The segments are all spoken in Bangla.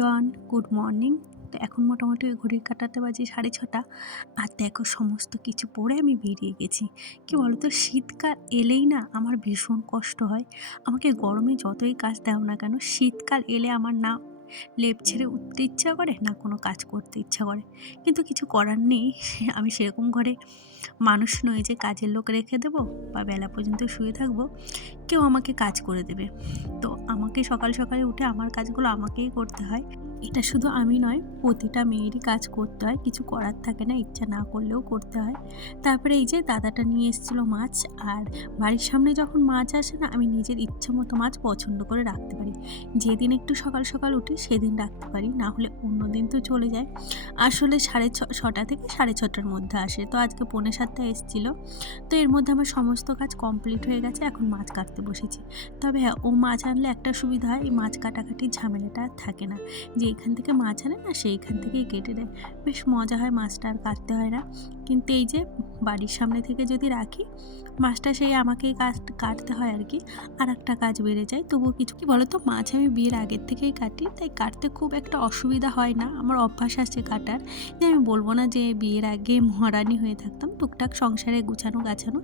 Everyone, good morning. তো এখন মোটামুটি ওই ঘড়ির কাঁটাতে বাজে 6:30। আর দেখো সমস্ত কিছু পরে আমি বেরিয়ে গেছি। কি বলতো, শীতকাল এলেই না আমার ভীষণ কষ্ট হয়। আমাকে গরমে যতই কাজ দাও না কেন, শীতকাল এলে আমার না লেপ ছেড়ে উঠতে ইচ্ছা করে, না কোনো কাজ করতে ইচ্ছা করে। কিন্তু কিছু করার নেই, আমি সেরকম ঘরে মানুষ নই যে কাজের লোক রেখে দেবো বা বেলা পর্যন্ত শুয়ে থাকবো, কেউ আমাকে কাজ করে দেবে। তো আমাকে সকাল সকালে উঠে আমার কাজগুলো আমাকেই করতে হয়। এটা শুধু আমি নয়, প্রতিটা মেয়েরই কাজ করতে হয়, কিছু করার থাকে না, ইচ্ছা না করলেও করতে হয়। তারপরে এই যে দাদাটা নিয়ে এসেছিলো মাছ, আর বাড়ির সামনে যখন মাছ আসে না, আমি নিজের ইচ্ছে মতো মাছ পছন্দ করে রাখতে পারি। যেদিন একটু সকাল সকাল উঠি সেদিন রাখতে পারি, না হলে অন্য দিন তো চলে যায়। আসলে 6:30 থেকে 6:30টার মধ্যে আসে, তো আজকে 6:45 এসেছিলো। তো এর মধ্যে আমার সমস্ত কাজ কমপ্লিট হয়ে গেছে, এখন মাছ কাটতে বসেছি। তবে হ্যাঁ, ও মাছ আনলে একটা সুবিধা হয়, এই মাছ কাটাকাটির ঝামেলাটা আর থাকে না, যে এখান থেকে মাছ আনে না সেইখান থেকেই কেটে দেয়। বেশ মজা হয়, মাছটা আর কাটতে হয় না। কিন্তু এই যে বাড়ির সামনে থেকে যদি রাখি মাছটা, সেই আমাকেই কাটতে হয় আর কি। আর একটা কাজ বেড়ে যায়, তবুও কিছু কি বলো তো, মাছ আমি বিয়ের আগের থেকেই কাটি, তাই কাটতে খুব একটা অসুবিধা হয় না, আমার অভ্যাস আছে কাটার। যে আমি বলবো না যে বিয়ের আগে মহারানী হয়ে থাকতাম, টুকটাক সংসারে গুছানো গাছানো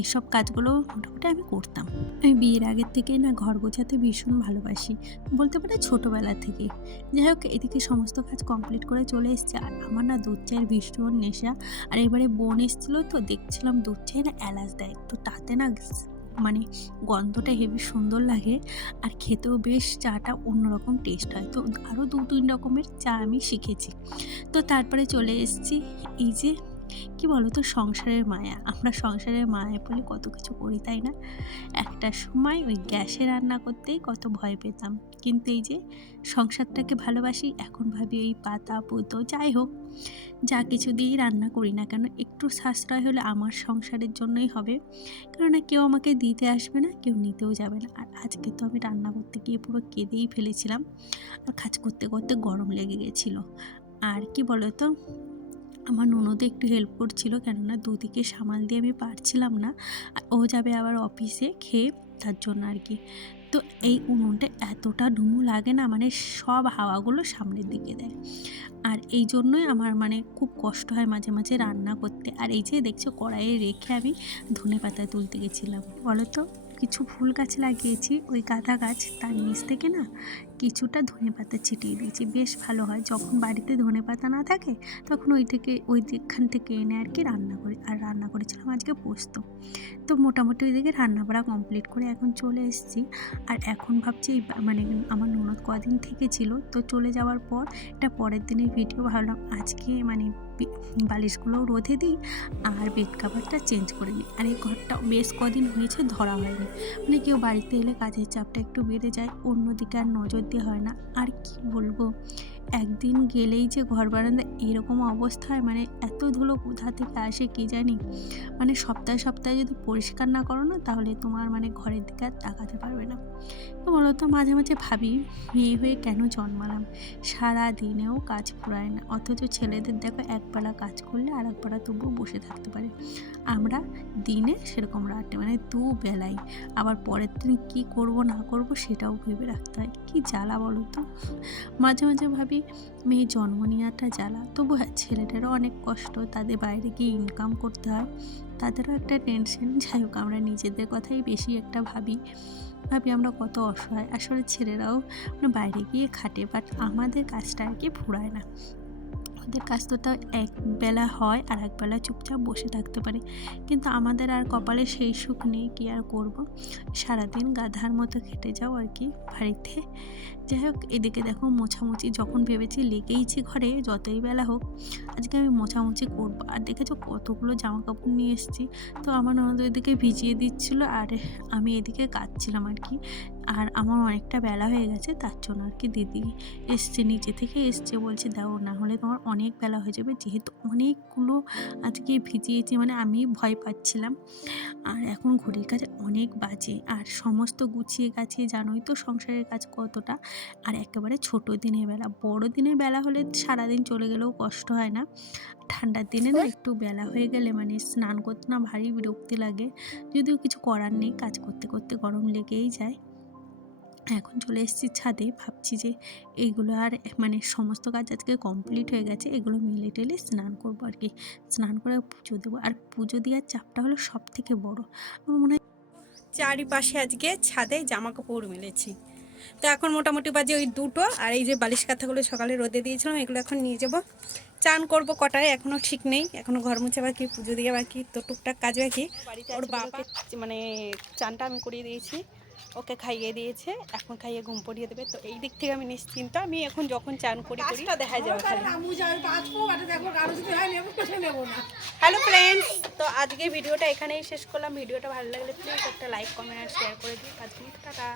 এইসব কাজগুলো মোটামুটি আমি করতাম। আমি বিয়ের আগের থেকেই না ঘর গোছাতে ভীষণ ভালোবাসি, বলতে পারে ছোটোবেলা থেকে। যাই হোক, এদিকে সমস্ত কাজ কমপ্লিট করে চলে এসেছে। আর আমার না দুধ চায়ের ভীষণ নেশা। আর এবারে বোন এসেছিলো, তো দেখছিলাম দুধ চায়ে না এলাচ দেয়, তো তাতে না মানে গন্ধটা হেবি সুন্দর লাগে। আর খেতেও বেশ চাটা অন্যরকম টেস্ট হয়। তো আরও 2-3 রকমের চা আমি শিখেছি। তো তারপরে চলে এসেছি এই যে, কি বলো তো, সংসারের মায়া। আমরা সংসারের মায়া বলে কত কিছু করি, তাই না? একটা সময় ওই গ্যাসে রান্না করতেই কত ভয় পেতাম, কিন্তু এই যে সংসারটাকে ভালোবাসি, এখন ভাবি ওই পাতা পুতো যাই হোক, যা কিছু দিয়েই রান্না করি না কেন, একটু সাশ্রয় হলে আমার সংসারের জন্যই হবে। কেননা কেউ আমাকে দিতে আসবে না, কেউ নিতেও যাবে না। আর আজকে তো আমি রান্না করতে গিয়ে পুরো কেঁদেই ফেলেছিলাম, আর কাজ করতে করতে গরম লেগে গেছিলো। আর কি বলতো, আমার ননদও একটু হেল্প করছিল, কেননা দুদিকে সামাল দিয়ে আমি পারছিলাম না। আর ও যাবে আবার অফিসে খেয়ে, তার জন্য আর কি। তো এই উনুনটা এতটা ধুমো লাগে না, মানে সব হাওয়াগুলো সামনের দিকে দেয়। আর এই জন্যই আমার মানে খুব কষ্ট হয় মাঝে মাঝে রান্না করতে। আর এই যে দেখছো, কড়াইয়ে রেখে আমি ধনেপাতা তুলতে গেছিলাম। বলো তো, কিছু ফুল গাছ লাগিয়েছি, ওই গাঁদা গাছ, তার নিচ থেকে না কিছুটা ধনেপাতা ছিটিয়ে দিয়েছি, বেশ ভালো হয়। যখন বাড়িতে ধনেপাতা না থাকে তখন ওই দিকখান থেকে এনে আর কি রান্না করি। আর রান্না করেছিলাম আজকে পোস্ত। তো মোটামুটি ওইদিকে রান্না বাড়া কমপ্লিট করে এখন চলে এসেছি। আর এখন ভাবছি মানে আমার ননদ কদিন থেকেছিল, তো চলে যাওয়ার পর এটা পরের দিনের ভিডিও ভাবলাম আজকে মানে বালিশগুলোও রোদে দিই, আর বেড কাভারটা চেঞ্জ করে নিই। আর এই ঘরটা বেশ কদিন হয়েছে ধরা হয়নি, মানে কেউ বাড়িতে এলে কাজের চাপটা একটু বেড়ে যায়, অন্যদিকে আর নজর দিয়ে হয় না। আর কি বলবো, একদিন গেলেই যে ঘর বারান্দা এরকম অবস্থা হয়, মানে এত ধুলো কোথা থেকে আসে কি জানি। মানে সপ্তাহে সপ্তাহে যদি পরিষ্কার না করো না, তাহলে তোমার মানে ঘরের দিকে আর তাকাতে পারবে না। তো বলো তো, মাঝে মাঝে ভাবি মেয়ে হয়ে কেন জন্মালাম, সারা দিনেও কাজ ফুরায় না। অথচ ছেলেদের দেখো একবেলা কাজ করলে আর একবেলা তবুও বসে থাকতে পারে, আমরা দিনে সেরকম রাতে মানে দুবেলাই। আবার পরের দিন কী করব না করব সেটাও ভেবে রাখতে হয়, কি জ্বালা বলো তো। মাঝে মাঝে ভাবি মেয়ে জন্ম নেওয়াটা জ্বালা, তবু হ্যাঁ, ছেলেটারও অনেক কষ্ট, তাদের বাইরে গিয়ে ইনকাম করতে হয়, তাদেরও একটা টেনশন। যাই হোক, আমরা নিজেদের কথাই বেশি একটা ভাবি আমরা কত অসহায়। আসলে ছেলেরাও মানে বাইরে গিয়ে খাটে, বাট আমাদের কাজটা আর কি ফুরায় না। ওদের কাজ তো তাও একবেলা হয়, আর একবেলা চুপচাপ বসে থাকতে পারে, কিন্তু আমাদের আর কপালে সেই সুখ নেই, কি আর করব, সারাদিন গাধার মতো খেটে যাও আর কি বাড়িতে। যাই হোক, এদিকে দেখো মোছামুছি যখন ভেবেছি লেগেইছে ঘরে, যতই বেলা হোক আজকে আমি মোছামুছি করবো। আর দেখেছো কতগুলো জামা কাপড় নিয়ে এসেছি, তো আমার ননদ এদিকে ভিজিয়ে দিচ্ছিলো, আর আমি এদিকে কাচছিলাম আর কি। আর আমার অনেকটা বেলা হয়ে গেছে, তার জন্য আর কি দিদি এসছে, নিচে থেকে এসছে, বলছে দাও, না হলে তোমার অনেক বেলা হয়ে যাবে, যেহেতু অনেকগুলো আজকে ভিজিয়েছি, মানে আমি ভয় পাচ্ছিলাম। আর এখন ঘড়ির কাছে অনেক বাজে, আর সমস্ত গুছিয়ে গাছিয়ে, জানোই তো সংসারের কাজ কতটা। আর একেবারে ছোট দিনের বেলা, বড় দিনের বেলা হলে সারাদিন চলে গেলেও কষ্ট হয় না। ঠান্ডার দিনে না একটু বেলা হয়ে গেলে মানে স্নান করতে না ভারী বিরক্তি লাগে, যদিও কিছু করার নেই, কাজ করতে করতে গরম লেগেই যায়। এখন চলে এসেছি ছাদে, ভাবছি যে এইগুলো আর মানে সমস্ত কাজ আজকে কমপ্লিট হয়ে গেছে, এগুলো মেলে টেলে স্নান করবো আর কি। স্নান করে পুজো দেবো, আর পুজো দেওয়ার চাপটা হলো সব থেকে বড়। আমার মনে হয় চারিপাশে আজকে ছাদে জামা কাপড় মেলেছি। তো এখন মোটামুটি বাজে ওই 2টো, আর এই যে বালিশ কাঁথাগুলো সকালে রোদে দিয়েছিলাম, এগুলো এখন নিয়ে যাবো। চান করবো কটায় এখনও ঠিক নেই, এখনও ঘর মুছে বাকি, পুজো দিয়ে বাকি, তো টুকটাক কাজ বাকি। ওর বাবা মানে চানটা আমি করিয়ে দিয়েছি, ওকে খাইয়ে দিয়েছে, এখন খাইয়ে ঘুম পড়িয়ে দেবে। তো এই দিক থেকে আমি নিশ্চিন্ত। আমি এখন যখন চান করি দেখা যাবে। হ্যালো ফ্রেন্ডস, তো আজকে ভিডিওটা এখানেই শেষ করলাম। ভিডিওটা ভালো লাগলে প্লিজ একটা লাইক, কমেন্ট আর শেয়ার করে দিই। আজকে টাটা।